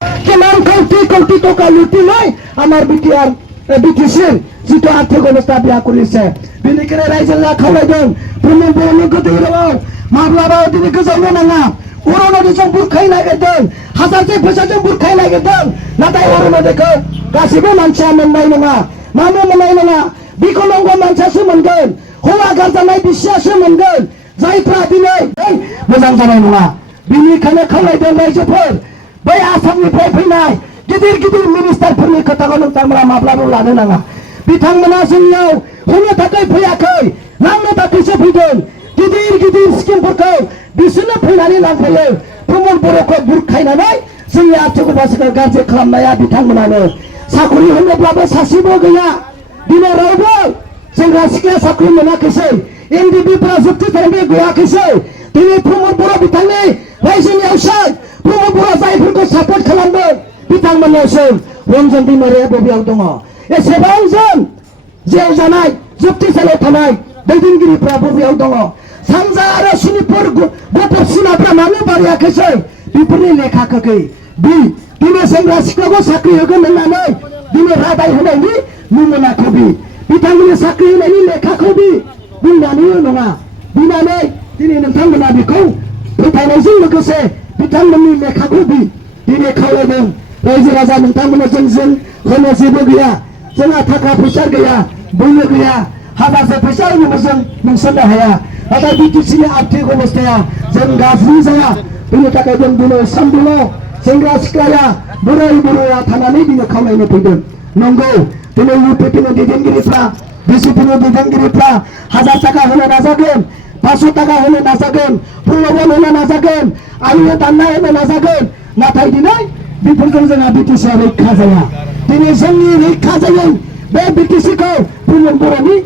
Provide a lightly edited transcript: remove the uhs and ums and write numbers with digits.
किमान कौटि टका लुटिनाय आमार बिटिआर बिटिसिम जितु आर्थिक अबस्था बेया करिसे बेनिखायनो रायजोआ खावलायदों प्रमद बर'नि गोदै रावाव माब्लाबा दिनै गोजावनो नाङा अरुणोदयजों बुरखाय नागिरदों हाजारसे फैसाजों बुरखाय नागिरदों नाथाय अरुणोदयखौ गासिबो मानसिया मोननाय नङा मानो मोननाय नङा बिकलांग मानसियासो मोनगोन हौवा गारजानाय बिसियासो मोनगोन जायफ्रा दिनै मोजां जानाय नङा बेनिखायनो खावलायदों रायजोफोर बै आसामनिफ्राय फैनाय गिदिर गिदिर मिनिस्टारफोरनि खोथाखौ नोंथांमोना माब्लाबो लानो नाङा बिथांमोना जोंनियाव होनो थाखाय फैयाखै लांनो थाखायसो फैदों गिदिर गिदिर स्किमफोरखौ बिसोरनो फैनानै लांफैयो प्रमद बर'खौ बुरखायनानै जोंनि आर्थिक अबस्थाखौ गाज्रि खालामनाया बिथांमोनानो साख्रि होनोब्लाबो सासेबो गैया दिनै रावबो सेंग्रा सिख्ला साख्रि मोनाखैसै एनडिपिफ्रा जोबथेसालिबो गैयाखैसै दिनै प्रमद बर' बिथांनि रायजोनियावसो प्रमद बर' जायफोरखौ सापर्ट खालामदों बिथांमोननियावसो रन्जन दैमारिया बबेयाव दङ एसेबां जों जेल जानाय जोबथेसालियाव थानाय दैदेनगिरिफ्रा बबेयाव दङ सानजा आरो सुनिपुर गथर सिमाफ्रा मानो बारायाखैसै बेफोरनि लेखाखौ दिनै सेंग्रा सिख्लाखौ साख्रि होगोन होननानै दिनै रादाय होनायनि नुमोनाखौ बिथांमोननि साख्रि होनायनि लेखाखौ बुंनानै नङा बुंनानै दिनै नोंथांमोना बेखौ फोथायनायजों लोगोसे बिथांमोननि लेखाखौ दिनै खावलायदों रायजो राजा नोंथांमोना जों होनो जेबो गैया जोंहा थाखा फैसा गैया बोलो गैया हाजारसे फैसा होनोबो जों मोनसोरनो हाया नाथाय बिटिसिनि आर्थिक अबस्थाया जों गाज्रि जाया बेनि थाखाय जों दिनै सानदुङाव सेंग्रा सिख्लाया बोराय बुरैया थानानै दिनै खावलायनो फैदों नंगौ दिनै इउपिपिनि दैदेनगिरिफ्रा बिसिपिनि दैदेनगिरिफ्रा 1000 थाखा होनो नाजागोन 500 थाखा होनो नाजागोन प्रल'भन होनो नाजागोन आयु दाननाय होनो नाजागोन नाथाय दिनै बेफोरजों जोंहा बिटिसिआ रैखा जाया दिनै जोंनि रैखा जायै बे बिटिसिखौ प्रमद बर'नि